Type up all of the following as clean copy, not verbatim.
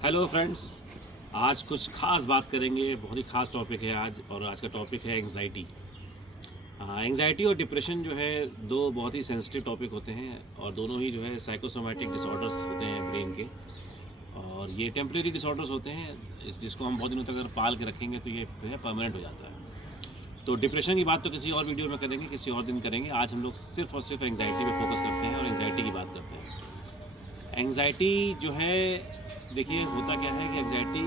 Hello friends, आज कुछ खास बात करेंगे। बहुत ही खास टॉपिक है आज, और आज का टॉपिक है एंग्जाइटी। एंग्जाइटी और डिप्रेशन जो है दो बहुत ही सेंसिटिव टॉपिक होते हैं, और दोनों ही जो है साइकोसोमैटिक डिसऑर्डर्स होते हैं ब्रेन के। और ये टेम्परेरी डिसऑर्डर्स होते हैं, जिसको हम बहुत दिनों तक अगर पाल के रखेंगे तो ये जो है परमानेंट हो जाता है। तो डिप्रेशन की बात तो किसी और वीडियो में करेंगे, किसी और दिन करेंगे। आज हम लोग सिर्फ और सिर्फ एंग्जाइटी पे फोकस करते हैं और एंग्जाइटी की बात करते हैं। एंग्जाइटी जो है, देखिए होता क्या है कि एंग्जाइटी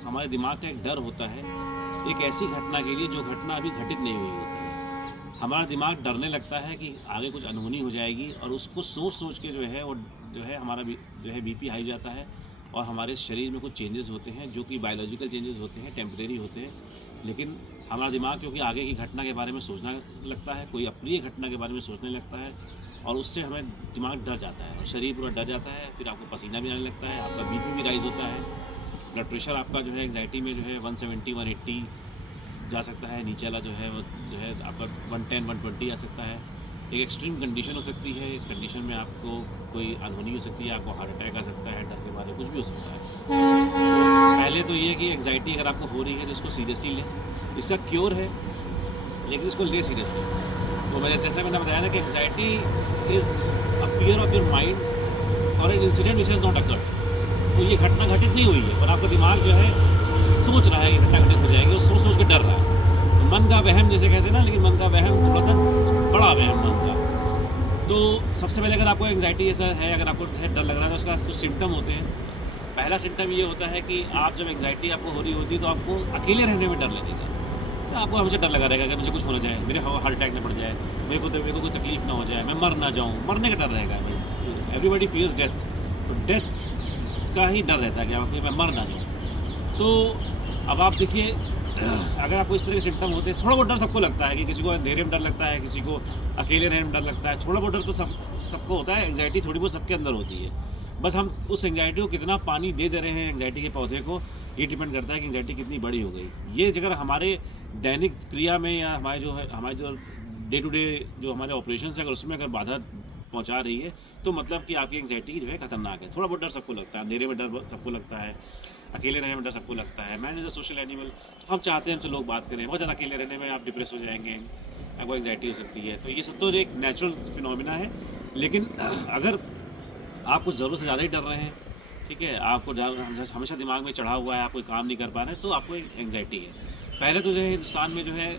हमारे दिमाग का एक डर होता है एक ऐसी घटना के लिए जो घटना अभी घटित नहीं हुई होती है। हमारा दिमाग डरने लगता है कि आगे कुछ अनहोनी हो जाएगी, और उसको सोच सोच के जो है वो जो है हमारा जो है बीपी हाई जाता है, और हमारे शरीर में कुछ चेंजेस होते हैं जो कि बायोलॉजिकल चेंजेस होते हैं, टेम्परेरी होते हैं। लेकिन हमारा दिमाग क्योंकि आगे की घटना के बारे में सोचना लगता है, कोई अप्रिय घटना के बारे में सोचने लगता है, और उससे हमें दिमाग डर जाता है और शरीर पूरा डर जाता है। फिर आपको पसीना भी आने लगता है, आपका बीपी भी राइज़ होता है, ब्लड प्रेशर आपका जो है एंग्जाइटी में जो है 170 180 जा सकता है, नीचे वाला जो है वो जो है आपका 110 120 आ सकता है। एक एक्सट्रीम कंडीशन हो सकती है। इस कंडीशन में आपको कोई अनहोनी हो सकती है, आपको हार्ट अटैक आ सकता है, डर के बारे में कुछ भी हो सकता है। तो पहले तो ये है कि एंग्जाइटी अगर आपको हो रही है तो इसको सीरियसली लें। इसका क्योर है, लेकिन इसको ले सीरियसली। तो जैसे मैंने बताया ना कि anxiety is a fear of your mind for an incident which has not occurred. तो ये घटना घटित नहीं हुई है, पर आपका दिमाग जो है सोच रहा है कि घटना घटित हो जाएगी, और सोच सोच के डर रहा है। तो मन का वहम जैसे कहते हैं ना, लेकिन मन का वहम थोड़ा सा बड़ा वहम मन का। तो सबसे पहले अगर आपको एंग्जाइटी ऐसा है, अगर आपको डर लग रहा है, तो उसका कुछ सिम्टम होते हैं। पहला सिम्टम ये होता है कि आप जब एंग्जाइटी आपको हो रही होती है तो आपको अकेले रहने में डर लगेगा। तो आपको हमेशा डर लगा रहेगा कि मुझे कुछ हो ना जाए, मेरे हार्ट अटैक ना पड़ जाए, मेरे को कोई तकलीफ ना हो जाए, मैं मर ना जाऊँ, मरने का डर रहेगा। एवरीबडी फील्स डेथ, तो डेथ का ही डर रहता है कि मैं मर ना जाऊँ। तो अब आप देखिए, अगर आपको इस तरह के सिम्टम होते हैं, थोड़ा बहुत डर सबको लगता है कि किसी को अंधेरे में डर लगता है, किसी को अकेले रहने में डर लगता है। थोड़ा बहुत डर तो सबको होता है। एंग्जाइटी थोड़ी बहुत सबके अंदर होती है। बस हम उस एंग्जाइटी को कितना पानी दे रहे हैं एंग्जाइटी के पौधे को, ये डिपेंड करता है कि एंग्जाइटी कितनी बड़ी हो गई। ये अगर हमारे दैनिक क्रिया में या हमारे जो डे टू डे जो हमारे ऑपरेशन है, अगर उसमें अगर बाधा पहुंचा रही है, तो मतलब कि आपकी एंग्जाइटी जो है खतरनाक है। थोड़ा बहुत डर सबको लगता है, अंधेरे में डर सबको लगता है, अकेले रहने में डर सबको लगता है। Man is a social animal, हम चाहते हैं हमसे लोग बात करें। बहुत ज़्यादा अकेले रहने में आप डिप्रेस हो जाएंगे, आपको एंग्जाइटी हो सकती है। तो ये सब तो एक नेचुरल फिनोमिना है। लेकिन अगर आप कुछ ज़रूरत से ज़्यादा ही डर रहे हैं, ठीक है, आपको हमेशा दिमाग में चढ़ा हुआ है, आप कोई काम नहीं कर पा रहे हैं, तो आपको एंग्जाइटी है। पहले तो जो है हिंदुस्तान में जो है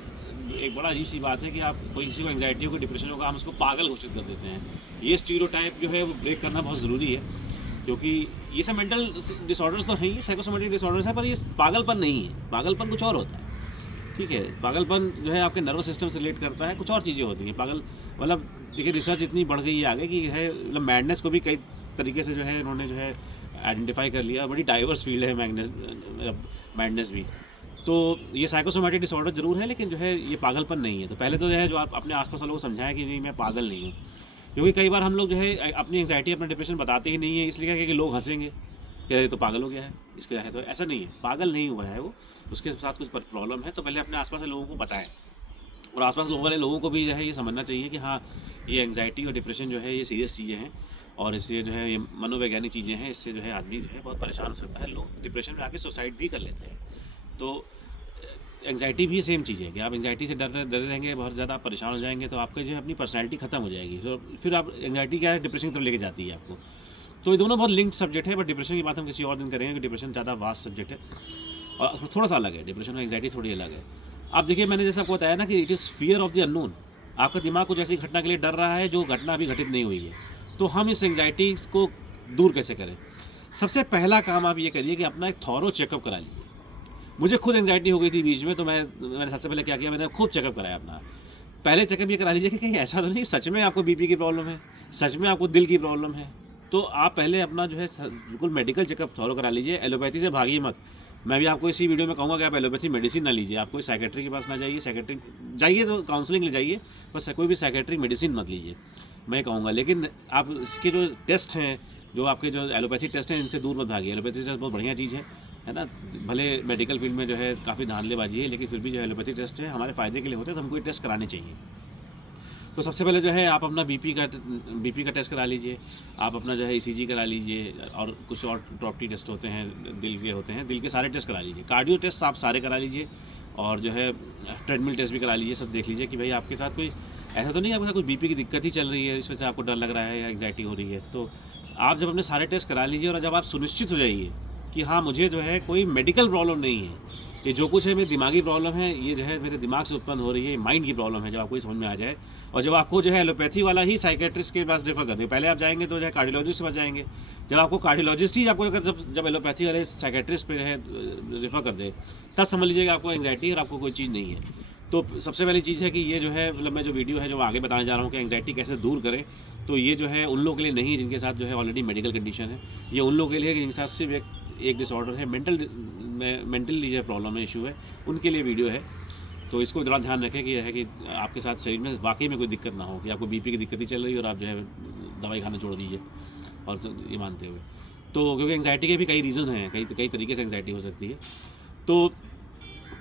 एक बड़ा अजीब सी बात है कि आप कोई किसी को एंग्जाइटी हो, डिप्रेशन होगा, हम उसको पागल घोषित कर देते हैं। ये स्टीरियोटाइप जो है वो ब्रेक करना बहुत ज़रूरी है, क्योंकि ये सब मेंटल डिसऑर्डर्स तो हैं ही, साइकोसोमैटिक डिसऑर्डर्स है, पर ये पागलपन नहीं है। पागलपन कुछ और होता है, ठीक है। पागलपन जो है आपके नर्वस सिस्टम से रिलेट करता है, कुछ और चीज़ें होती हैं। पागल मतलब देखिए, रिसर्च इतनी बढ़ गई है आगे कि है, मतलब मैडनेस को भी कई तरीके से जो है इन्होंने जो है आइडेंटिफाई कर लिया। बड़ी डाइवर्स फील्ड है मैडनेस भी। तो ये साइकोसोमैटिक डिसऑर्डर जरूर है, लेकिन जो है ये पागलपन नहीं है। तो पहले तो जो है जो आप अपने आसपास वालों को समझाएं कि नहीं, मैं पागल नहीं हूँ। क्योंकि कई बार हम लोग जो है अपनी एंग्जाइटी, अपना डिप्रेशन बताते ही नहीं है, इसलिए कि लोग हंसेंगे कि अरे तो पागल हो गया है, इसके है। तो ऐसा नहीं है, पागल नहीं हुआ है वो, उसके साथ कुछ प्रॉब्लम है। तो पहले अपने आसपास के लोगों को बताएं, और आसपास वाले लोगों को भी जो है ये समझना चाहिए कि हाँ, ये एंग्जाइटी और डिप्रेशन जो है ये सीरियस चीज़ें हैं, और इससे जो है ये मनोवैज्ञानिक चीज़ें हैं। इससे जो है आदमी जो है बहुत परेशान हो सकता है। लोग डिप्रेशन में आके सुसाइड भी कर लेते हैं। तो एंग्जाइटी भी सेम चीज़ है कि आप एंग्जाइटी से डर रहेंगे, बहुत ज़्यादा आप परेशान हो जाएंगे, तो आपका जो है अपनी पर्सनैलिटी खत्म हो जाएगी। तो फिर आप एंग्जाइटी क्या है, डिप्रेशन की तरफ लेके जाती है आपको। तो ये दोनों बहुत लिंक्ड सब्जेक्ट है, बट डिप्रेशन की बात हम किसी और दिन करेंगे, कि डिप्रेशन ज़्यादा वास्ट सब्जेक्ट है और थोड़ा सा अलग है। डिप्रेशन और एंग्जाइटी थोड़ी अलग है। आप देखिए, मैंने जैसे आपको बताया ना कि it is fear of the unknown. आपका दिमाग कुछ ऐसी घटना के लिए डर रहा है जो घटना अभी घटित नहीं हुई है। तो हम इस एंग्जाइटी को दूर कैसे करें? सबसे पहला काम आप ये करिए कि अपना एक थॉरो चेकअप करा लीजिए। मुझे खुद एंग्जाइटी हो गई थी बीच में, तो मैंने सबसे पहले क्या किया, मैंने खूब चेकअप कराया अपना। पहले चेकअप ये करा लीजिए कि कहीं ऐसा तो नहीं सच में आपको बीपी की प्रॉब्लम है, सच में आपको दिल की प्रॉब्लम है। तो आप पहले अपना जो है बिल्कुल मेडिकल चेकअप थॉरो करा लीजिए। एलोपैथी से भागिए मत। मैं भी आपको इसी वीडियो में कहूँगा कि आप एलोपैथी मेडिसिन ना लीजिए, आप कोई साइकेट्री के पास ना जाइए। साइकेट्री जाइए तो काउंसलिंग ले जाइए, बस कोई भी साइकेट्रिक मेडिसिन मत लीजिए, मैं कहूँगा। लेकिन आप इसके जो टेस्ट हैं, जो आपके जो एलोपैथी टेस्ट हैं, इनसे दूर मत भागिए। एलोपैथी टेस्ट बहुत बढ़िया चीज़ है ना। भले मेडिकल फील्ड में जो है काफ़ी धांधलेबाजी है, लेकिन फिर भी जो एलोपैथी टेस्ट है हमारे फ़ायदे के लिए होते हैं, तो हमको ये टेस्ट कराने चाहिए। तो सबसे पहले जो है आप अपना बीपी का टेस्ट करा लीजिए, आप अपना जो है ईसीजी करा लीजिए, और कुछ और प्रॉपर्टी टेस्ट होते हैं, दिल के होते हैं, दिल के सारे टेस्ट करा लीजिए, कार्डियो टेस्ट आप सारे करा लीजिए, और जो है ट्रेडमिल टेस्ट भी करा लीजिए। सब देख लीजिए कि भाई आपके साथ कोई ऐसा तो नहीं है आपके साथ कोई बीपी की दिक्कत ही चल रही है, इस वजह से आपको डर लग रहा है या एंग्जाइटी हो रही है। तो आप जब अपने सारे टेस्ट करा लीजिए और जब आप सुनिश्चित हो जाइए कि हाँ मुझे जो है कोई मेडिकल प्रॉब्लम नहीं है, ये जो कुछ है मेरी दिमागी प्रॉब्लम है, ये जो है मेरे दिमाग से उत्पन्न हो रही है, माइंड की प्रॉब्लम है, जब आपको ये समझ में आ जाए, और जब आपको जो है एलोपैथी वाला ही साइकेट्रिस्ट के पास रेफर कर दे। पहले आप जाएंगे तो जो है कार्डियोलॉजिस्ट के पास जाएंगे, जब आपको कार्डियोलॉजिस्ट ही आपको अगर जब एलोपैथी वाले साइकेट्रिस्ट पे है रेफर कर दे, तब समझ लीजिएगा आपको एंग्जाइटी और आपको कोई चीज़ नहीं है। तो सबसे पहली चीज़ है कि ये जो है मतलब मैं जो वीडियो है जो आगे बताने जा रहा हूँ कि एंग्जाइटी कैसे दूर करें, तो ये जो है उन लोगों के लिए नहीं जिनके साथ जो है ऑलरेडी मेडिकल कंडीशन है, ये उन लोगों के लिए है कि जिनके साथ सिर्फ एक डिसऑर्डर है, मेंटली जो प्रॉब्लम है, इशू है, उनके लिए वीडियो है। तो इसको ज़रा ध्यान रखें कि यह है कि आपके साथ शरीर में वाकई में कोई दिक्कत ना हो, कि आपको बीपी की दिक्कत ही चल रही है और आप जो है दवाई खाना छोड़ दीजिए और ये मानते हुए। तो क्योंकि एंग्जाइटी के भी कई रीज़न हैं, कई तरीके से एंग्जाइटी हो सकती है। तो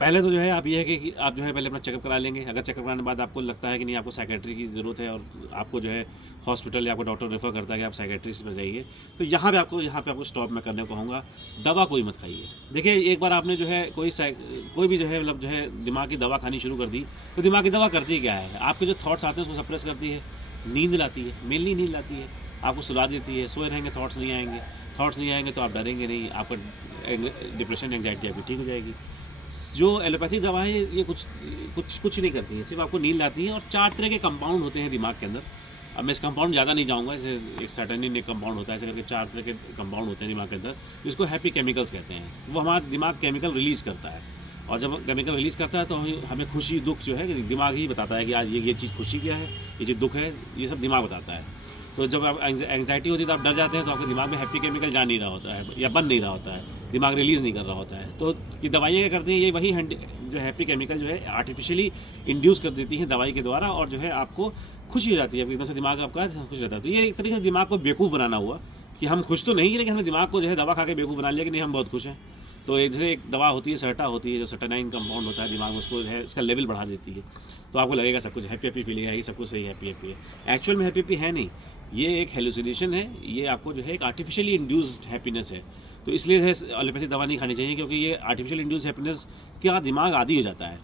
पहले तो जो है आप ये है कि आप जो है पहले अपना चेकअप करा लेंगे। अगर चेकअप कराने के बाद आपको लगता है कि नहीं आपको साइकेट्री की ज़रूरत है और आपको जो है हॉस्पिटल या आपको डॉक्टर रेफर करता है कि आप साइकेट्रिस्ट में जाइए, तो यहाँ पे आपको स्टॉप मैं करने को कहूँगा, दवा कोई मत खाइए। देखिए एक बार आपने जो है कोई भी जो है मतलब जो है दिमाग की दवा खानी शुरू कर दी, तो दिमाग की दवा करती क्या है, आपके जो थॉट्स आते हैं उसको सप्रेस करती है, नींद लाती है, मेनली नींद लाती है, आपको सुला देती है, सोए रहेंगे थॉट्स नहीं आएंगे तो आप डरेंगे नहीं, आपका डिप्रेशन एंग्जाइटी आपकी ठीक हो जाएगी। जो एलोपैथी दवा है ये कुछ नहीं करती है, सिर्फ आपको नींद लाती है। और 4 तरह के कंपाउंड होते हैं दिमाग के अंदर। अब मैं इस कंपाउंड ज़्यादा नहीं जाऊँगा, जैसे एक सर्टेनिन एक कंपाउंड होता है, ऐसे करके 4 तरह के कंपाउंड होते हैं दिमाग के अंदर, जिसको हैप्पी केमिकल्स कहते हैं। वो हमारा दिमाग केमिकल रिलीज़ करता है, और जब केमिकल रिलीज़ करता है तो हमें खुशी दुख जो है दिमाग ही बताता है कि आज ये चीज़ खुशी क्या है, ये चीज़ दुख है, ये सब दिमाग बताता है। तो जब आप एंग्जाइटी होती है तो आप डर जाते हैं, तो आपके दिमाग में हैप्पी केमिकल जा नहीं रहा होता है या बन नहीं रहा होता है, दिमाग रिलीज़ नहीं कर रहा होता है। तो ये दवाइयाँ क्या करती हैं, ये वही जो हैप्पी केमिकल जो है आर्टिफिशियली इंड्यूस कर देती हैं दवाई के द्वारा, और जो है आपको खुशी हो जाती है, एकदम से दिमाग आपका खुश रहता है। तो ये एक तरीके से दिमाग को बेवकूफ़ बनाना हुआ कि हम खुश तो नहीं है, लेकिन हमने दिमाग को जो है दवा खा के बेवकूफ़ बना लिया कि नहीं हम बहुत खुश हैं। तो जैसे एक दवा होती है सर्टा होती है, जो सर्टानाइन कंपाउंड होता है दिमाग में, उसको है इसका लेवल बढ़ा देती है, तो आपको लगेगा सब कुछ हैप्पी फीलिंग है, ये सब कुछ सही हैप्पी है। एक्चुअल में हैप्पी है नहीं, ये एक हेलुसिनेशन है, ये आपको जो है एक आर्टिफिशियली इंड्यूस्ड हैप्पीनेस है। तो इसलिए जो है एलोपैथी दवा नहीं खानी चाहिए, क्योंकि ये आर्टिफिशियल इंड्यूस्ड हैप्पीनेस का दिमाग आदी हो जाता है।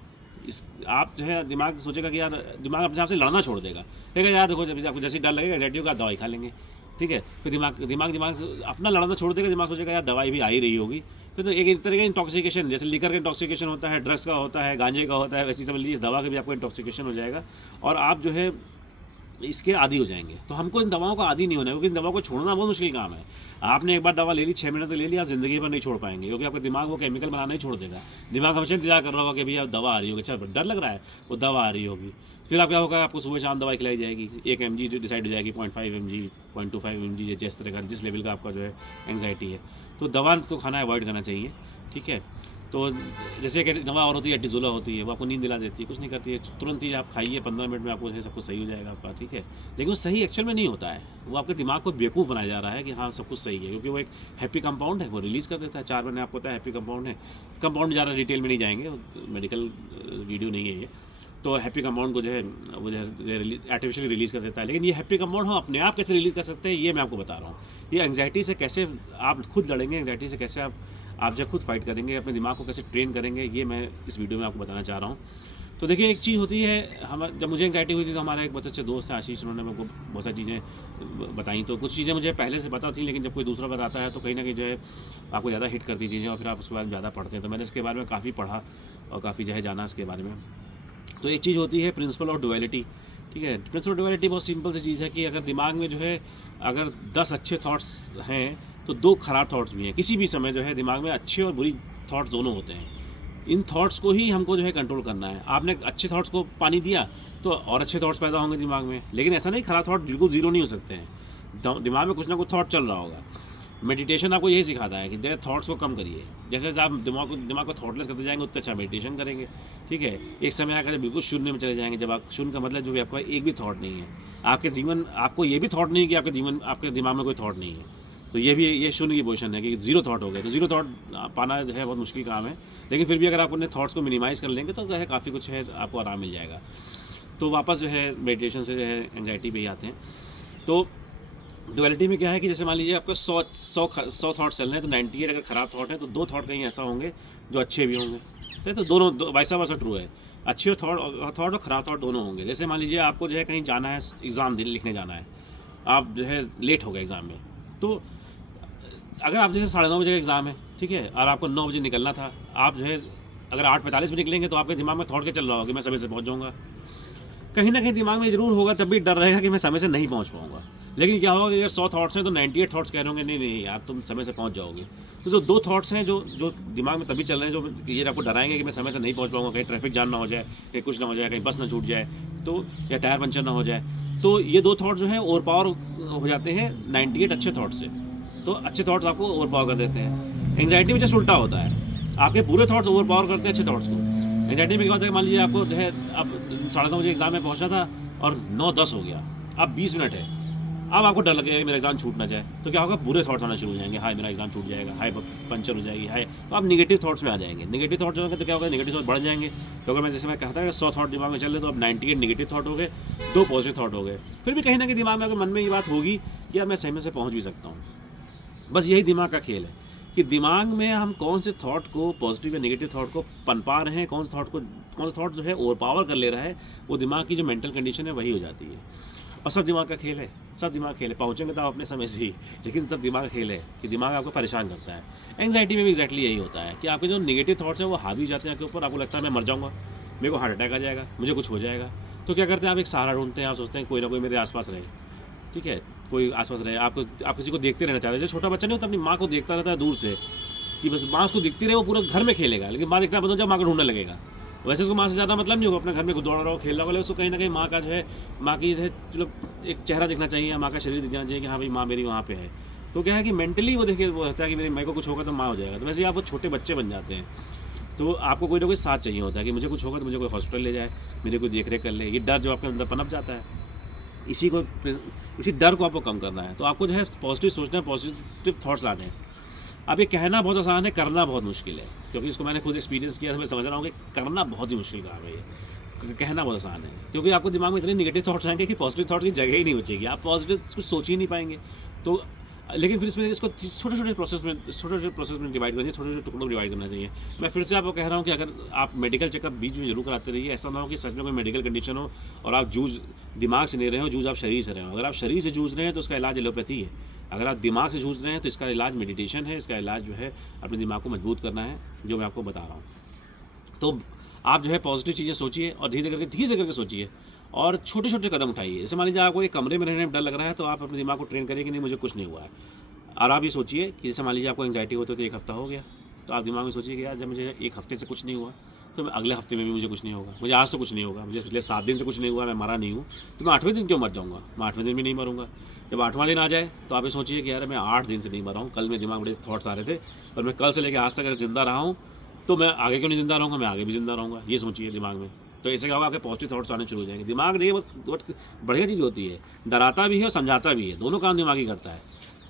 आप जो है दिमाग सोचेगा कि यार, दिमाग अपने आप से लड़ना छोड़ देगा, कहेगा यार देखो जब आपको जैसे डर लगेगा एंग्जाइटी का दवाई खा लेंगे, ठीक है। फिर दिमाग अपना लड़ना छोड़ देगा, दिमाग सोचेगा यार दवाई भी आ ही रही होगी। तो एक तरह का इंटॉक्सिकेशन, जैसे लीकर का इंटॉक्सिकेशन होता है, ड्रग्स का होता है, गांजे का होता है, वैसे समझ लीजिए इस दवा का भी आपको इंटॉक्सिकेशन हो जाएगा और आप जो है इसके आदी हो जाएंगे। तो हमको इन दवाओं का आदी नहीं होना है, क्योंकि इन दवाओं को छोड़ना बहुत मुश्किल काम है। आपने एक बार दवा ले ली, 6 महीने तक ले ली, आप ज़िंदगी भर नहीं छोड़ पाएंगे, क्योंकि आपका दिमाग वो केमिकल बनाना ही छोड़ देगा। दिमाग हमेशा इंतजार कर रहा होगा कि भैया दवा आ रही होगी, अच्छा डर लग रहा है, वो दवा आ रही होगी। फिर आप क्या होगा, आपको सुबह शाम दवाई खिलाई जाएगी, 1 mg डिसाइड हो जाएगी, 0.5 mg 0.25 mg, जिस तरह का जिस लेवल का आपका जो है एंग्जाइटी है। तो दवा तो खाना अवॉइड करना चाहिए, ठीक है। तो जैसे कि दवा और होती है एटिजोला होती है, वो आपको नींद दिला देती है, कुछ नहीं करती है, तुरंत ही आप खाइए, 15 मिनट में आपको सब कुछ सही हो जाएगा आपका, ठीक है। लेकिन वो सही एक्चुअल में नहीं होता है, वो आपके दिमाग को बेवकूफ़ बनाया जा रहा है कि हाँ सब कुछ सही है, क्योंकि वो एक हैप्पी कंपाउंड है, वो रिलीज़ कर देता है 4 महीने। आपको पता है हैप्पी कंपाउंड है, कंपाउंड ज़्यादा डिटेल में नहीं जाएंगे, मेडिकल वीडियो नहीं है ये। तो हैप्पी कंपाउंड को जो है वो जो है आर्टिफिशियली रिलीज़ कर देता है। लेकिन ये हैप्पी कंपाउंड हम अपने आप कैसे रिलीज़ कर सकते हैं, ये मैं आपको बता रहा हूँ। ये एंग्जाइटी से कैसे आप खुद लड़ेंगे, एंग्जाइटी से कैसे आप जब खुद फाइट करेंगे, अपने दिमाग को कैसे ट्रेन करेंगे, ये मैं इस वीडियो में आपको बताना चाह रहा हूँ। तो देखिए एक चीज़ होती है, हम जब मुझे एंग्जाइटी हुई थी तो हमारा एक बहुत अच्छे दोस्त है आशीष, उन्होंने मेरे को बहुत सारी चीज़ें बताई। तो कुछ चीज़ें मुझे पहले से पता थी, लेकिन जब कोई दूसरा बताता है तो कहीं ना कहीं जो है आपको ज़्यादा हिट करती चीज़ें, और फिर आप उसके बारे में ज़्यादा पढ़ते हैं। तो मैंने इसके बारे में काफ़ी पढ़ा और काफ़ी जो है जाना इसके बारे में। तो एक चीज़ होती है प्रिंसिपल ऑफ डुअलिटी, ठीक है। प्रिंसिपल ऑफ डुअलिटी बहुत सिंपल सी चीज़ है कि अगर दिमाग में जो है अगर 10 अच्छे थॉट्स हैं तो 2 ख़राब थॉट्स भी हैं। किसी भी समय जो है दिमाग में अच्छे और बुरी थॉट्स दोनों होते हैं। इन थॉट्स को ही हमको जो है कंट्रोल करना है। आपने अच्छे थॉट्स को पानी दिया तो और अच्छे थॉट्स पैदा होंगे दिमाग में, लेकिन ऐसा नहीं ख़राब थॉट बिल्कुल ज़ीरो नहीं हो सकते हैं। दिमाग में कुछ ना कुछ थॉट चल रहा होगा। मेडिटेशन आपको यही सिखाता है कि जैसे थॉट्स को कम करिए, जैसे आप दिमाग को थॉटलेस करते जाएंगे उतना अच्छा मेडिटेशन करेंगे, ठीक है। एक समय आकर बिल्कुल शून्य में चले जाएंगे, जब आप शून्य का मतलब जो भी आपका एक भी थॉट नहीं है आपके जीवन, आपको ये भी थॉट नहीं है कि आपके दिमाग में कोई थॉट नहीं है, तो ये शून्य की पोजीशन है कि 0 थॉट हो गए। तो 0 थॉट पाना जो है बहुत मुश्किल काम है, लेकिन फिर भी अगर आप अपने थॉट्स को मिनिमाइज़ कर लेंगे तो जो है काफ़ी कुछ है आपको आराम मिल जाएगा। तो वापस जो है मेडिटेशन से जो है एंग्जाइटी पे ही आते हैं। तो डुअलिटी में क्या है कि जैसे मान लीजिए आपको 100 थॉट चल रहे हैं, तो 98 अगर ख़राब थॉट है तो 2 थॉट कहीं ऐसा होंगे जो अच्छे भी होंगे। तो दोनों वैसा वैसा ट्रू है, अच्छे थॉट और ख़राब थॉट दोनों होंगे। जैसे मान लीजिए आपको जो है कहीं जाना है, एग्ज़ाम लिखने जाना है, आप जो है लेट हो गए एग्ज़ाम में, तो अगर आप जैसे 9:30 बजे का एग्ज़ाम है, ठीक है, और आपको 9 बजे निकलना था, आप जो है अगर 8:45 में निकलेंगे तो आपके दिमाग में थॉट के चल रहा होगा कि मैं समय से पहुँच जाऊँगा। कहीं ना कहीं दिमाग में ज़रूर होगा, तब भी डर रहेगा कि मैं समय से नहीं पहुँच पाऊँगा। लेकिन क्या होगा कि अगर 100 थॉट्स हैं तो 98 थॉट्स कह रहे होंगे नहीं नहीं यार तुम समय से पहुँच जाओगे। तो जो 2 थॉट्स हैं जो जो दिमाग में तभी चल रहे हैं, जो ये आपको डराएंगे कि मैं समय से नहीं पहुँच पाऊँगा, कहीं ट्रैफिक जाम ना हो जाए, कहीं कुछ ना हो जाए, कहीं बस ना छूट जाए, तो या टायर पंचर ना हो जाए, तो ये 2 थॉट जो हैं ओवर पावर हो जाते हैं 98 अच्छे थॉट से। तो अच्छे थॉट्स आपको ओवर पावर कर देते हैं। एंग्जाइटी में जस्ट उल्टा होता है, आपके बुरे थॉट्स ओवर पावर करते हैं अच्छे थॉट्स को। एंग्जाइटी में क्या होता है, मान लीजिए आपको जो है अब 9:30 बजे एग्ज़ाम में पहुँचा था और 9:10 हो गया, अब 20 मिनट है, अब आपको डर लगेगा कि मेरा एग्ज़ाम छूट ना जाए। तो क्या होगा, बुरे थॉट्स आना शुरू हो जाएंगे, हाय मेरा एग्ज़ाम छूट जाएगा, हाय पंचर हो जाएगी, हाय, तो आप नेगेटिव थॉट्स में आ जाएंगे। नेगेटिव थॉट्स होंगे तो क्या होगा, नेगेटिव थॉट बढ़ जाएंगे। तो अगर मैं जैसे मैं कहता है 100 थॉट दिमाग में चल रहे तो अब 98 नेगेटिव थॉट हो गए, 2 पॉजिटिव थॉट हो गए। फिर भी कहीं ना कहीं दिमाग में अगर मन में ये बात होगी कि यार मैं समय से पहुँच भी सकता हूँ। बस यही दिमाग का खेल है कि दिमाग में हम कौन से थॉट को, पॉजिटिव या नेगेटिव थॉट को पनपा रहे हैं, कौन से थॉट जो है ओवर पावर कर ले रहा है, वो दिमाग की जो मेंटल कंडीशन है वही हो जाती है। और सब दिमाग का खेल है, सब दिमाग का खेल है। पहुँचेंगे तो आप अपने समय से ही, लेकिन सब दिमाग का खेल है कि दिमाग आपको परेशान करता है। एंग्जाइटी में भी एग्जैक्टली यही होता है कि आपके जो नेगेटिव थॉट्स हैं वो हावी हो जाते हैं आपके ऊपर। आपको लगता है मैं मर जाऊँगा, मेरे को हार्ट अटैक आ जाएगा, मुझे कुछ हो जाएगा। तो क्या करते हैं, आप एक सहारा ढूंढते हैं, आप सोचते हैं कोई ना कोई मेरे आसपास रहे, ठीक है, कोई आसपास रहे। आप किसी को देखते रहना चाहते हैं। जैसे छोटा बच्चा नहीं होता अपनी माँ को देखता रहता है दूर से, कि बस माँ उसको दिखती रहे, वो पूरा घर में खेलेगा, लेकिन माँ देखना बंद हो जाए, माँ को ढूंढने लगेगा। वैसे उसको माँ से ज़्यादा मतलब नहीं होगा, अपने घर में दौड़ रहा हो, खेल रहा हो, उसको कहीं ना कहीं माँ का जो है, माँ की जो है चलो एक चेहरा दिखना चाहिए, माँ का शरीर दिखना चाहिए कि हाँ भाई माँ मेरी वहाँ पे है। तो क्या है कि मेंटली वो देखिए, वो होता है कि मेरे को कुछ होगा तो माँ हो जाएगा। तो वैसे ही आप वो छोटे बच्चे बन जाते हैं। तो आपको कोई ना कोई साथ चाहिए होता है कि मुझे कुछ होगा तो मुझे कोई हॉस्पिटल ले जाए, मेरे को देख रेख कर ले। ये डर जो आपके अंदर पनप जाता है, इसी डर को आपको कम करना है। तो आपको जो है पॉजिटिव सोचना है, पॉजिटिव थॉट्स लाने हैं। अब ये कहना बहुत आसान है, करना बहुत मुश्किल है, क्योंकि इसको मैंने खुद एक्सपीरियंस किया, तो मैं समझ रहा हूँ कि करना बहुत ही मुश्किल काम है ये। कहना बहुत आसान है, क्योंकि आपको दिमाग में इतने नेगेटिव थॉट्स आएंगे कि पॉजिटिव थॉट्स की जगह ही नहीं बचेगी, आप पॉजिटिव कुछ सोच ही नहीं पाएंगे। तो लेकिन फिर इसमें इसको छोटे छोटे प्रोसेस में डिवाइड करना चाहिए, छोटे छोटे टुकड़ों में डिवाइड करना चाहिए। मैं फिर से आपको कह रहा हूँ कि अगर आप मेडिकल चेकअप बीच में जरूर कराते रहिए। ऐसा ना हो कि सच में कोई मेडिकल कंडीशन हो और आप जूझ दिमाग से नहीं रहे हो, जूझ आप शरीर से रहे हो। अगर आप शरीर से जूझ रहे हैं तो उसका इलाज एलोपैथी है। अगर आप दिमाग से जूझ रहे हैं तो इसका इलाज मेडिटेशन है। इसका इलाज जो है अपने दिमाग को मजबूत करना है, जो मैं आपको बता रहा हूँ। तो आप जो है पॉजिटिव चीज़ें सोचिए और धीरे करके सोचिए और छोटे छोटे कदम उठाइए। जैसे मान लीजिए आपको एक कमरे में रहने में डर लग रहा है, तो आप अपने दिमाग को ट्रेन करिए कि नहीं मुझे कुछ नहीं हुआ है। और आप ये सोचिए कि जैसे मान लीजिए आपको एंग्जाइटी होती है तो 1 हफ्ता हो गया, तो आप दिमाग में सोचिए कि यार जब मुझे 1 हफ्ते से कुछ नहीं हुआ तो मैं अगले हफ्ते में भी मुझे कुछ नहीं होगा, मुझे आज तो कुछ नहीं होगा, मुझे पिछले 7 दिन से कुछ नहीं हुआ, मैं मरा नहीं हूँ, तो मैं 8वें दिन क्यों मर जाऊँगा? मैं 8वें दिन भी नहीं मरूँगा। जब 8वां दिन आ जाए तो आप ये सोचिए कि यार मैं 8 दिन से नहीं मरा हूँ, कल मेरे दिमाग में बड़े थॉट्स आ रहे थे और मैं कल से लेकर आज तक अगर जिंदा रहा हूँ तो मैं आगे क्यों नहीं जिंदा रहूँगा, मैं आगे भी जिंदा रहूँगा। ये सोचिए दिमाग में। तो ऐसे क्या होगा, आपके पॉजिटिव थॉट्स आने शुरू हो जाएंगे। दिमाग देखिए बहुत बढ़िया चीज़ होती है, डराता भी है और समझाता भी है, दोनों काम दिमाग ही करता है।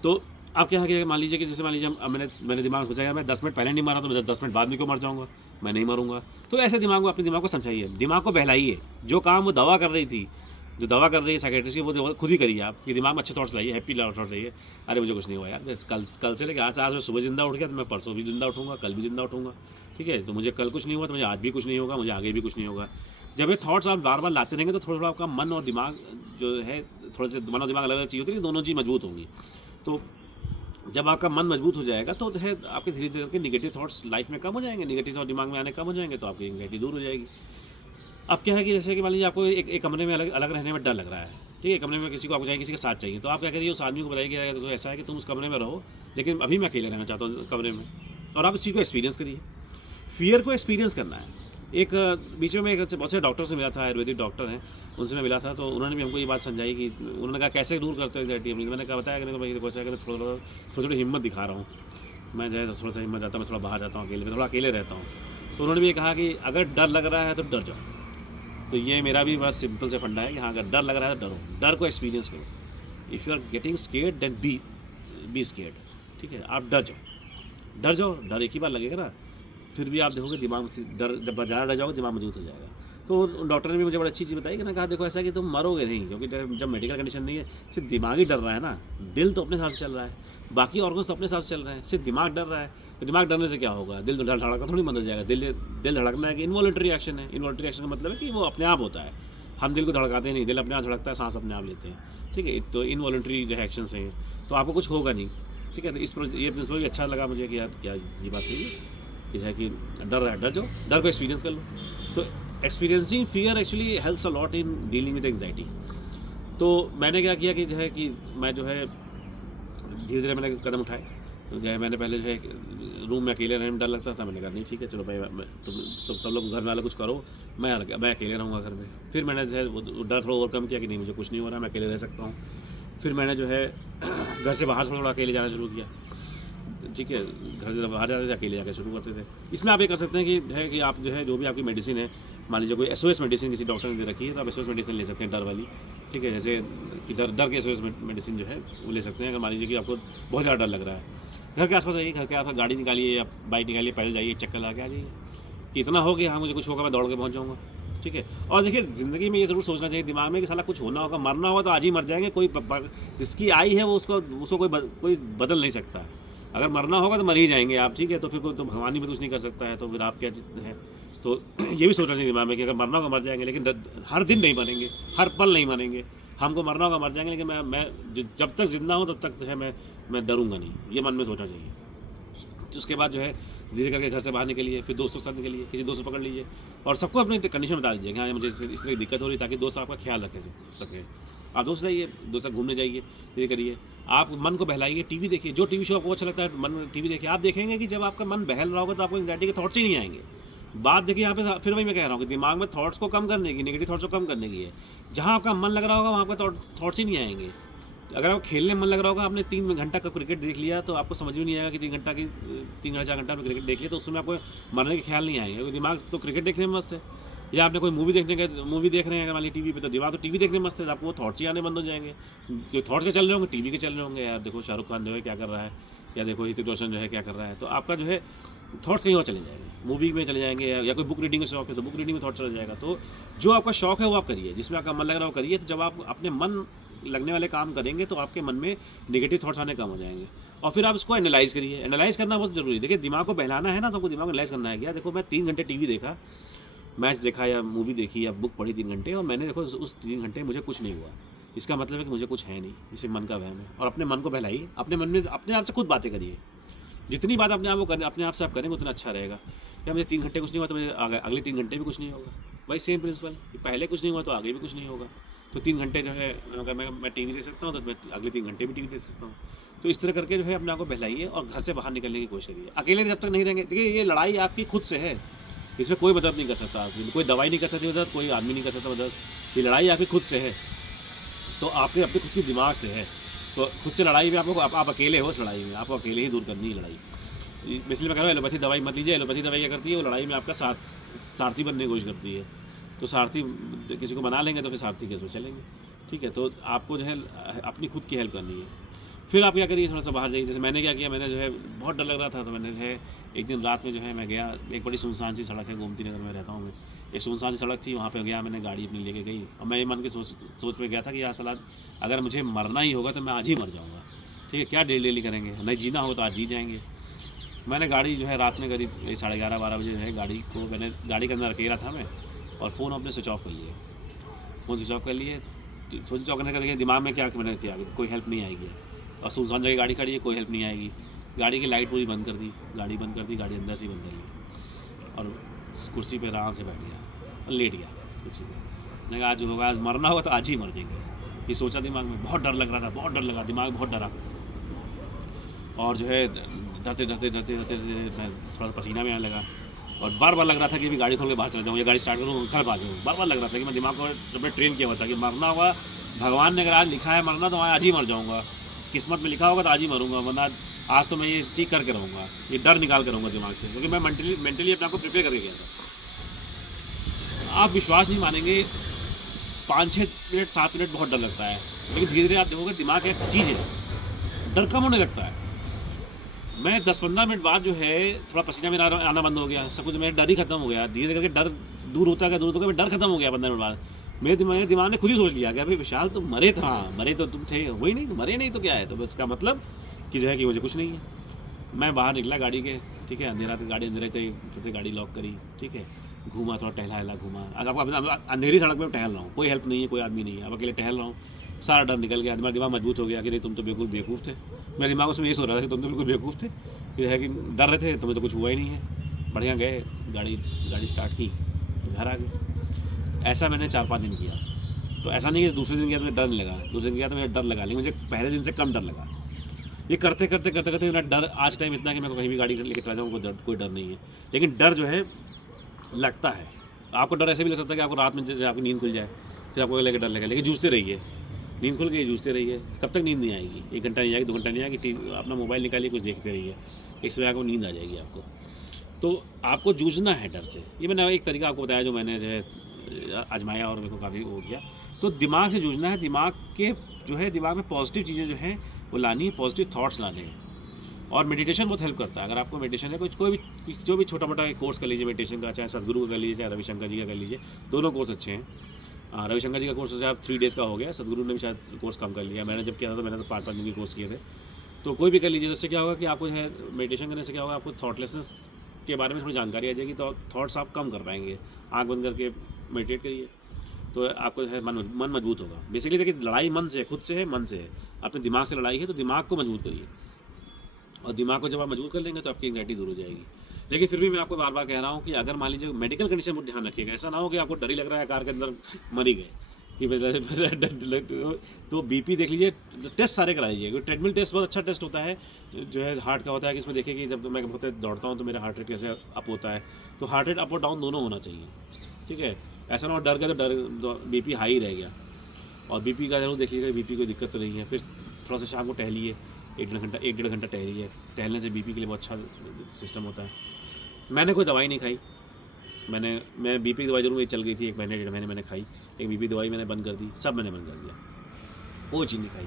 तो आप क्या है कि मान लीजिए कि जैसे मान लीजिए मैंने दिमाग में सोचा यार मैं 10 मिनट पहले नहीं मारा तो मैं 10 मिनट बाद में क्यों मर जाऊँगा, मैं नहीं मरूँगा। तो ऐसे अपने दिमाग को समझाइए, दिमाग को बहलाइए। जो काम वो दवा कर रही थी, जो दवा कर रही है साइकेट्रिस्ट की, वो खुद ही करिए आप। कि दिमाग में अच्छे थॉट्स लाइए, हैप्पी थॉट लाइए। अरे मुझे कुछ नहीं हुआ यार, कल से लेकर आज मैं सुबह जिंदा उठ गया तो मैं परसों भी जिंदा उठूँगा, कल भी जिंदा उठूँगा, ठीक है। तो मुझे कल कुछ नहीं हुआ तो मुझे आज भी कुछ नहीं होगा, मुझे आगे भी कुछ नहीं होगा। जब ये थॉट्स आप बार बार लाते रहेंगे तो थोड़ा थोड़ा आपका मन और दिमाग जो है, थोड़े से मन और दिमाग अलग अलग चीज़ होती है, दोनों चीज़ मजबूत होंगी। तो जब आपका मन मजबूत हो जाएगा तो है आपके धीरे धीरे करके नेगेटिव थॉट्स लाइफ में कम हो जाएंगे, नेगेटिव थॉट दिमाग में आने कम हो जाएंगे, तो आपकी एंग्जाइटी दूर हो जाएगी। अब क्या है कि जैसे कि मान लीजिए आपको एक कमरे में अलग रहने में डर लग रहा है, ठीक है, कमरे में किसी को आपको चाहिए, किसी के साथ चाहिए, तो आप क्या करिए, उस आदमी को बताइए कि तो ऐसा है कि तुम उस कमरे में रहो, लेकिन अभी मैं अकेले रहना चाहता हूँ कमरे में, और आप इस चीज़ को एक्सपीरियंस करिए। फियर को एक्सपीरियंस करना है। एक बीच में एक बहुत से डॉक्टर से मिला था, आयुर्वेदिक डॉक्टर हैं, उनसे मैं मिला था, तो उन्होंने भी हमको ये बात समझाई कि उन्होंने कहा कैसे दूर करते हो एंग्जाइटी। मैंने कहा बताया कि मैं कोशिश है कि थोड़ी हिम्मत दिखा रहा हूँ, मैं जो है थोड़ा सा हिम्मत जाता हूँ, मैं थोड़ा बाहर जाता हूँ अकेले, मैं थोड़ा अकेले रहता हूँ। तो उन्होंने भी ये कहा कि अगर डर लग रहा है तो डर जाओ। तो ये मेरा भी बड़ा सिंपल से फंडा है कि हाँ, अगर डर लग रहा है तो डरो, डर को एक्सपीरियंस करो। If you are getting scared then be scared, ठीक है। आप डर जाओ, डर एक ही बार लगेगा ना, फिर भी आप देखोगे दिमाग में डर, जब ज़्यादा डर जाओगे दिमाग मजबूत हो जाएगा। तो डॉक्टर ने भी मुझे बड़ी अच्छी चीज़ बताई कि ना, कहा देखो ऐसा है कि तुम मरोगे नहीं, क्योंकि जब मेडिकल कंडीशन नहीं है, सिर्फ दिमाग ही डर रहा है ना, दिल तो अपने साथ चल रहा है, बाकी ऑर्गन्स तो अपने साथ चल रहे हैं, सिर्फ दिमाग डर रहा है। तो दिमाग डरने से क्या होगा, दिल तो धड़कना थोड़ी बंद हो जाएगा। दिल धड़कना एक इनवॉलंटरी एक्शन है। इनवॉलंटरी एक्शन का मतलब है कि वो अपने आप होता है, हम दिल को धड़काते नहीं, दिल अपने आप धड़कता है, सांस अपने आप लेते हैं, ठीक है। तो इनवॉलंटरी जो एक्शंस हैं, तो आपको कुछ होगा नहीं, ठीक है। तो ये प्रिंसिपल भी अच्छा लगा मुझे कि यार क्या ये बात सही है कि है कि डर जाओ, डर को एक्सपीरियंस कर लो। तो experiencing fear actually helps a lot in dealing with anxiety. तो मैंने क्या किया कि जो है कि मैं जो है धीरे धीरे मैंने कदम उठाए। तो जो है मैंने पहले जो है रूम में अकेले रहने में डर लगता था, मैंने कहा नहीं ठीक है चलो भाई, तुम सब लोग घर वाले कुछ करो, मैं अकेले रहूँगा घर में। फिर मैंने जो है वो डर थोड़ा ओवरकम किया कि नहीं मुझे कुछ नहीं हो रहा, मैं अकेले रह सकता हूँ। फिर मैंने जो है घर से बाहर थोड़ा अकेले जाना शुरू किया, ठीक है। घर से बाहर जाते थे, अकेले जाकर शुरू करते थे। इसमें आप ये कर सकते हैं कि आप जो है जो भी आपकी मेडिसिन है, मान लीजिए कोई SOS मेडिसिन किसी डॉक्टर ने दे रखी है, तो आप SOS मेडिसिन ले सकते हैं डर वाली, ठीक है। जैसे कि डर के SOS मेडिसिन जो है वो ले सकते हैं। अगर मान लीजिए कि आपको बहुत ज़्यादा डर लग रहा है, घर के आसपास आइए, घर के आसपास गाड़ी निकालिए या बाइक निकालिए, पैदल जाइए, चक्कर लगा के आ जाइए कि इतना हो गया, हाँ मुझे कुछ होगा मैं दौड़ के पहुँच जाऊँगा, ठीक है। और देखिए ज़िंदगी में ये ज़रूर सोचना चाहिए दिमाग में कि साला कुछ होना होगा, मरना होगा तो आज ही मर जाएंगे। कोई जिसकी आई है वो उसको कोई बदल नहीं सकता है। अगर मरना होगा तो मर ही जाएंगे आप, ठीक है। तो फिर कोई तो भगवान ही भी कुछ नहीं कर सकता है, तो फिर आप क्या है। तो ये भी सोचना चाहिए दिमाग में कि अगर मरना होगा मर जाएंगे, लेकिन हर दिन नहीं मरेंगे, हर पल नहीं मरेंगे। हमको मरना होगा मर जाएंगे, लेकिन मैं जब तक जिंदा हूँ तब तक जो है मैं डरूंगा नहीं, ये मन में सोचना चाहिए। तो उसके बाद जो है धीरे करके घर से बाहर निकलिए, फिर दोस्तों के साथ निकलिए, किसी दोस्त को पकड़ लीजिए और सबको अपनी कंडीशन बता दीजिए कि हाँ मुझे इस तरह की दिक्कत हो रही है, ताकि दोस्त आपका ख्याल रखे सके। आप दोस्त जाइए, दोस्त घूमने जाइए, ये करिए, आप मन को बहलाइए, टीवी देखिए, जो टीवी शो आपको अच्छा लगता है मन टीवी देखिए। आप देखेंगे कि जब आपका मन बहल रहा होगा तो आपको एंग्जाइटी के थॉट्स ही नहीं आएंगे। बात देखिए यहाँ पे फिर वही मैं कह रहा हूँ कि दिमाग में थॉट्स को कम करने की, नेगेटिव थॉट्स को कम करने की है। जहाँ आपका मन लग रहा होगा वहाँ पर थॉट्स ही नहीं आएंगे। अगर आपको खेलने में मन लग रहा होगा, आपने 3 घंटा का क्रिकेट देख लिया, तो आपको समझ में नहीं आएगा कि 3 घंटा 4 घंटा में क्रिकेट देख लिया, तो उसमें आपको मरने के ख्याल नहीं आएंगे, क्योंकि दिमाग तो क्रिकेट देखने में मस्त है। या आपने कोई मूवी देख रहे हैं अगर वाली टीवी पे, तो दिमाग तो टीवी देखने में मस्त है, आपको वो थॉट्स ही आने बंद हो जाएंगे। जो थॉट्स के चल रहे होंगे टीवी के चल रहे होंगे, यार देखो शाहरुख खान जो है क्या कर रहा है, या देखो ऋतिक रोशन जो है क्या कर रहा है, तो आपका जो है थॉट्स कहीं और चले जाएंगे, मूवी में चले जाएंगे, या कोई बुक रीडिंग का शौक है तो बुक रीडिंग में थॉट चला जाएगा। तो जो आपका शौक है वो आप करिए, जिसमें आपका मन लग रहा है वो करिए। तो जब आप अपने मन लगने वाले काम करेंगे तो आपके मन में नेगेटिव थॉट्स आने कम हो जाएंगे। और फिर आप इसको एनालाइज करिए, एनालाइज करना बहुत जरूरी है। देखिए दिमाग को बहलाना है ना, तो आपको दिमाग को एनालाइज करना है। क्या देखो मैं 3 घंटे टीवी देखा, मैच देखा या मूवी देखी या बुक पढ़ी 3 घंटे, और मैंने देखो उस 3 घंटे मुझे कुछ नहीं हुआ, इसका मतलब है कि मुझे कुछ है नहीं, इसे मन का वहम है। और अपने मन को बहलाइए, अपने मन में अपने आप से खुद बातें करिए। जितनी बात अपने आप से आप करेंगे उतना अच्छा रहेगा। क्या मुझे 3 घंटे कुछ नहीं हुआ तो मुझे अगले 3 घंटे भी कुछ नहीं होगा। वही सेम प्रिंसिपल, पहले कुछ नहीं हुआ तो आगे भी कुछ नहीं होगा। तो 3 घंटे जो है अगर मैं टीवी देख सकता हूँ तो मैं अगले 3 घंटे भी टीवी देख सकता हूँ। तो इस तरह करके जो है अपने आप को बहलाइए और घर से बाहर निकलने की कोशिश करिए। अकेले जब तक नहीं रहेंगे, देखिए ये लड़ाई आपकी खुद से है, इसमें कोई मदद नहीं कर सकता आपकी, कोई दवाई नहीं कर सकती मदद, कोई आदमी नहीं कर सकता मदद। ये लड़ाई आपकी खुद से है, तो आपके अपने खुद की दिमाग से है। तो खुद से लड़ाई में आप अकेले हो, उस लड़ाई में आपको अकेले ही दूर करनी है लड़ाई। इसलिए मैं कह रहा हूँ एलोपैथी दवाई मत लीजिए। एलोपैथी दवाई क्या करती है, वो लड़ाई में आपका सारथी बनने की कोशिश करती है। तो सारथी किसी को बना लेंगे तो फिर सारथी कैसे चलेंगे, ठीक है। तो आपको जो है अपनी खुद की हेल्प करनी है। फिर आप क्या करिए, थोड़ा सा बाहर जाइए। जैसे मैंने क्या किया, मैंने जो है बहुत डर लग रहा था, तो मैंने जो है एक दिन रात में जो है मैं गया, एक बड़ी सुनसान सी सड़क है, गोमती नगर में रहता हूँ मैं, एक सुनसान सी सड़क थी, वहाँ पे गया, मैंने गाड़ी अपनी लेके गई और मैं ये मन के सोच में गया था कि यार सलाह अगर मुझे मरना ही होगा तो मैं आज ही मर जाऊँगा, ठीक है। क्या डेली करेंगे, नहीं जीना होगा तो आज जी जाएंगे। मैंने गाड़ी जो है रात में करीब 11:30-12 बजे जो है गाड़ी के अंदर अकेला था मैं, और फ़ोन अपने स्विच ऑफ कर लिए। फ़ोन स्विच ऑफ कर लिए, स्विच ऑफ करने का देखिए दिमाग में क्या मैंने किया, कोई हेल्प नहीं आएगी, और सुनसान जगह गाड़ी खड़ी है, कोई हेल्प नहीं आएगी। गाड़ी की लाइट पूरी बंद कर दी, गाड़ी अंदर से ही बंद कर ली, और कुर्सी पे आराम से बैठ गया और लेट गया कुर्सी पे। मैंने कहा आज होगा, आज मरना होगा तो आज ही मर जाएंगे, ये सोचा दिमाग में। बहुत डर लग रहा था, बहुत डर लगा, दिमाग बहुत डरा, और जो है डरते मैं थोड़ा पसीना में आने लगा, और बार बार लग रहा था कि भी गाड़ी खोल के बाहर चला जाऊँ या गाड़ी स्टार्ट करूँ घर आ जाऊँ। बार बार लग रहा था कि मैं दिमाग को जब मैं ट्रेन किया हुआ था कि मरना होगा, भगवान ने अगर आज लिखा है मरना तो आज ही मर जाऊँगा, किस्मत में लिखा होगा तो आज ही मरूंगा, वरना आज तो मैं ये ठीक करके रहूँगा, ये डर निकाल कर रहूँगा दिमाग से, क्योंकि मैं मेंटली अपने आपको प्रिपेयर करके गया था। आप विश्वास नहीं मानेंगे, 5-6 मिनट 7 मिनट बहुत डर लगता है, लेकिन धीरे धीरे आप देखोगे दिमाग एक चीज़ है, डर कम होने लगता है। मैं 10-15 मिनट बाद जो है थोड़ा पसीना मेरा आना बंद हो गया, सब कुछ मेरा डर ही खत्म हो गया, धीरे धीरे करके डर दूर होता गया, डर खत्म हो गया 15 मिनट बाद। मेरे दिमाग ने खुद ही सोच लिया कि अभी विशाल तुम मरे था, मरे तो तुम थे, वही नहीं, मरे नहीं तो क्या है, तो इसका मतलब कि जो है कि मुझे कुछ नहीं है। मैं बाहर निकला गाड़ी के, ठीक है, अंधेरा तो गाड़ी अंधेरे थे, फिर से गाड़ी लॉक करी, ठीक है, घूमा, थोड़ा टहला घूमा। अगर आपको अंधेरी सड़क पर टहल रहा हूँ, कोई हेल्प नहीं है, कोई आदमी नहीं है, अब अकेले टहल रहा हूँ, सारा डर निकल गया, मेरा दिमाग मजबूत हो गया कि नहीं तुम तो बिल्कुल बेवकूफ़ थे। मेरे दिमाग उसमें ये सो रहा था कि तुम तो बिल्कुल बेवकूफ़ थे, ये है कि डर रहे थे, तुम्हें तो कुछ हुआ ही नहीं है। बढ़िया गए, गाड़ी स्टार्ट की, घर आ गए। ऐसा मैंने 4-5 दिन किया। तो ऐसा नहीं कि दूसरे दिन किया तो मुझे डर नहीं लगा, दूसरे दिन किया तो मुझे डर लगा, लेकिन मुझे पहले दिन से कम डर लगा। ये करते करते मेरा डर आज टाइम इतना कि मैं कहीं भी गाड़ी लेके चला जाऊँ, कोई डर नहीं है। लेकिन डर जो है लगता है, आपको डर ऐसे भी लग सकता है कि आपको रात में आपकी नींद खुल जाए, फिर आपको लेकर डर लगे, लेकिन जूझते रहिए, नींद खुल गई जूझते रहिए। कब तक नींद नहीं आएगी? 1 घंटा नहीं आएगी, 2 घंटा नहीं आएगी, अपना मोबाइल निकालिए, कुछ देखते रहिए, इसमें आपको नींद आ जाएगी आपको। तो आपको जूझना है डर से। ये मैंने एक तरीका आपको बताया जो मैंने जो है आजमाया और मेरे को काफ़ी हो गया। तो दिमाग से जूझना है, दिमाग में पॉजिटिव चीज़ें जो हैं वो लानी है, पॉजिटिव थॉट्स लाने हैं। और मेडिटेशन बहुत हेल्प करता है। अगर आपको मेडिटेशन है, जो भी छोटा मोटा कोर्स कर लीजिए मेडिटेशन का, चाहे सदगुरु का कर लीजिए, चाहे रविशंकर जी का कर लीजिए, दोनों कोर्स अच्छे हैं। रविशंकर जी का कोर्स आप 3 डेज़ का हो गया, सदगुरु ने भी शायद कोर्स कम कर लिया। मैंने जब किया था तो मैंने तो 5-5 दिन के कोर्स किए थे। तो कोई भी कर लीजिए, जिससे क्या होगा कि आपको जो है मेडिटेशन करने से क्या होगा, आपको थॉटलेसनेस के बारे में थोड़ी जानकारी आ जाएगी, तो थॉट्स आप कम कर पाएंगे। आँख बंद करके मेडिटेट करिए तो आपको जो है मन मजबूत होगा। बेसिकली देखिए, लड़ाई मन से है, खुद से है, मन से है। अपने दिमाग से लड़ाई है, तो दिमाग को मजबूत करिए, और दिमाग को जब आप मजबूत कर लेंगे तो आपकी एंग्जाइटी दूर हो जाएगी। लेकिन फिर भी मैं आपको बार बार कह रहा हूँ कि अगर मान लीजिए मेडिकल कंडीशन पर ध्यान रखिएगा, ऐसा ना हो कि आपको डर ही लग रहा है, कार के अंदर मर ही गए कि तो बीपी देख लीजिए, टेस्ट सारे करा लीजिए। ट्रेडमिल टेस्ट बहुत अच्छा टेस्ट होता है, जो है हार्ट का होता है, कि इसमें देखिए कि जब मैं बहुत दौड़ता हूँ तो मेरा हार्ट रेट कैसे अप होता है। तो हार्ट रेट अप और डाउन दोनों होना चाहिए, ठीक है। ऐसा ना हो डर गया तो बीपी हाई रह गया। और बीपी का जरूर देखिएगा, बीपी कोई दिक्कत तो नहीं है। फिर थोड़ा सा शाम को टहलिए, 1-1.5 घंटा टहलिए। टहलने से बीपी के लिए बहुत अच्छा सिस्टम होता है। मैंने कोई दवाई नहीं खाई, मैं बीपी की दवाई जरूर चल गई थी, 1 महीने 1.5 महीने मैंने खाई, लेकिन बीपी दवाई मैंने बंद कर दी, सब मैंने बंद कर दिया, कोई चीज़ नहीं खाई।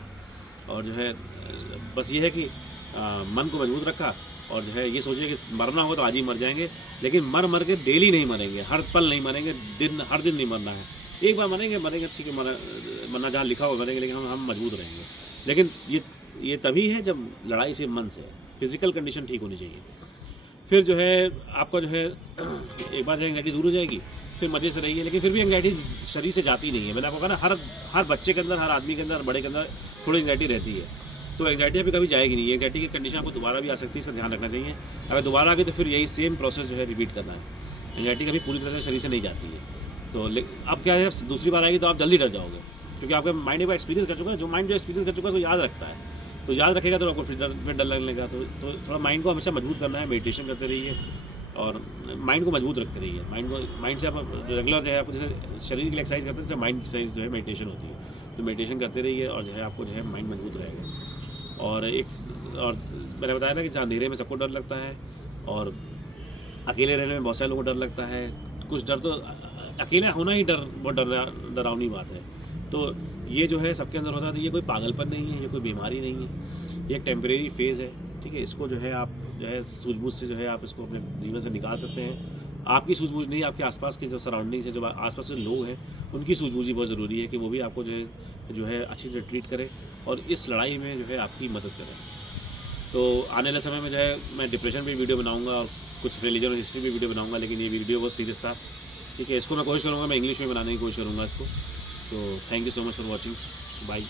और जो है बस ये है कि मन को मजबूत रखा, और जो है ये सोचिए कि मरना हो तो आज ही मर जाएंगे, लेकिन मर के डेली नहीं मरेंगे, हर पल नहीं मरेंगे, हर दिन नहीं मरना है। एक बार मरेंगे ठीक है, मरना जहाँ लिखा हो मरेंगे, लेकिन हम मजबूत रहेंगे। लेकिन ये तभी है जब लड़ाई से मन से है, फिजिकल कंडीशन ठीक होनी चाहिए। फिर जो है आपका जो है एक बार एंग्जाइटी दूर हो जाएगी, फिर मज़े से रहिए। लेकिन फिर भी एंग्जाइटी शरीर से जाती नहीं है। मैंने आपको कहा ना, हर बच्चे के अंदर, हर आदमी के अंदर, बड़े के अंदर थोड़ी एंग्जाइटी रहती है। तो एंग्जाइटी अभी कभी जाएगी नहीं। एंग्जाइटी की कंडीशन आपको दोबारा भी आ सकती है, इसका ध्यान रखना चाहिए। अगर दोबारा आ गई तो फिर यही सेम प्रोसेस जो है रिपीट करना है। एंग्जाइटी कभी पूरी तरह से शरीर से नहीं जाती है। तो अब क्या है, दूसरी बार आएगी तो आप जल्दी डर जाओगे, क्योंकि आपका माइंड एक बार एक्सपीरियंस कर चुका है। जो माइंड जो एक्सपीरियंस कर चुका है वो याद रखता है, तो याद रखेगा तो आपको फिर डर लगने लगा। तो थोड़ा माइंड को हमेशा मजबूत करना है, मेडिटेशन करते रहिए और माइंड को मजबूत रखते रहिए। माइंड से आप रेगुलर जो है, आपको जैसे शरीर की एक्सरसाइज करते हैं, जैसे माइंड एक्सरसाइज जो है मेडिटेशन होती है। तो मेडिटेशन करते रहिए और जो है आपको जो है माइंड मजबूत रहेगा। और मैंने बताया ना कि जहाँ अंधेरे में सबको डर लगता है, और अकेले रहने में बहुत सारे लोगों को डर लगता है। कुछ डर तो अकेले होना ही बहुत डरावनी बात है। तो ये जो है सबके अंदर होता है। तो ये कोई पागलपन नहीं है, ये कोई बीमारी नहीं है, ये एक टेम्परेरी फेज़ है, ठीक है। इसको जो है आप जो है सूझबूझ से जो है आप इसको अपने जीवन से निकाल सकते हैं। आपकी सूझबूझ नहीं, आपके आसपास के जो सराउंडिंग्स है, जो आसपास के लोग हैं, उनकी सूझबूझ ही बहुत ज़रूरी है कि वो भी आपको जो है अच्छी तरह ट्रीट करें और इस लड़ाई में जो है आपकी मदद करें। तो आने वाले समय में जो है मैं डिप्रेशन पे वीडियो बनाऊँगा और कुछ रिलीजन और हिस्ट्री पे वीडियो बनाऊँगा, लेकिन ये वीडियो बहुत सीरियस था, ठीक है। इसको मैं कोशिश करूँगा, मैं इंग्लिश में बनाने की कोशिश करूँगा इसको। तो thank you so much for watching, bye.